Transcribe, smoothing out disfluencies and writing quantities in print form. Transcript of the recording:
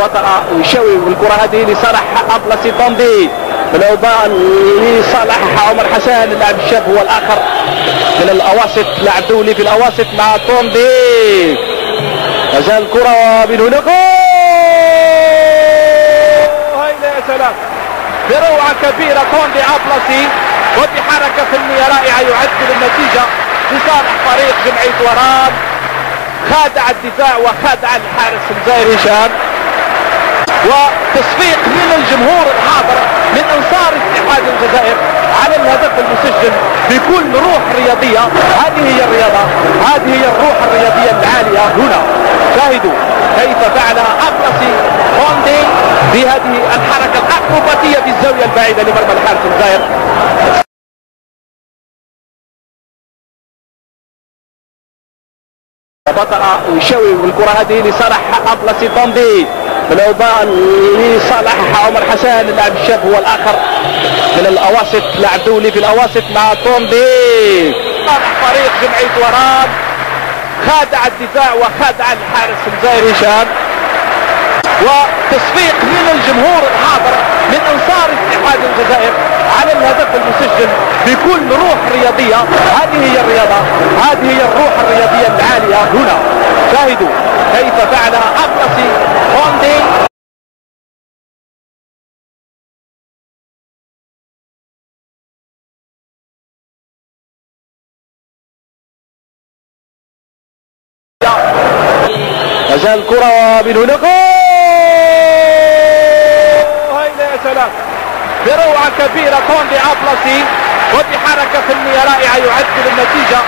بطأ ويشوي والكرة هذه لصالح أبلسي طوندي، بالإضاءة لصالح عمر حسن اللاعب الشاب هو الآخر من الأواسط، لاعب دولي في الأواسط مع طوندي. مازال الكرة ومن هنا جول. هيا يا سلام، بروعة كبيرة طوندي أبلسي وبحركة فنية رائعة يعدل النتيجة لصالح فريق جمعية وران. خادع الدفاع وخادع الحارس الجزائري هشام، وتصفيق من الجمهور الحاضر من انصار اتحاد الجزائر على الهدف المسجل بكل روح رياضيه. هذه هي الرياضه، هذه هي الروح الرياضيه العاليه هنا. شاهدوا كيف فعلها أبلسي طوندي بهذه الحركه الاكروباتيه في الزاويه البعيده لمرمى الحارس الجزائر. بطأ ويشوي والكرة هذه لصالح أبلسي طوندي، بالإضاءة لصالح عمر حسن اللاعب الشاب هو الآخر من الأواسط، لاعب دولي في الأواسط مع طوندي. فريق جمعية وران خادع الدفاع وخادع الحارس الجزائري هشام، وتصفيق من الجمهور الحاضر من انصار اتحاد الجزائر على الهدف المسجل بكل روح رياضيه. هذه هي الرياضه، هذه هي الروح الرياضيه العاليه هنا. شاهدوا كيف فعلها أبلسي طوندي. مازال الكرة ومن هنا جول. هيا يا سلام، بروعة كبيرة طوندي أبلسي وبحركة فنية رائعة يعدل النتيجة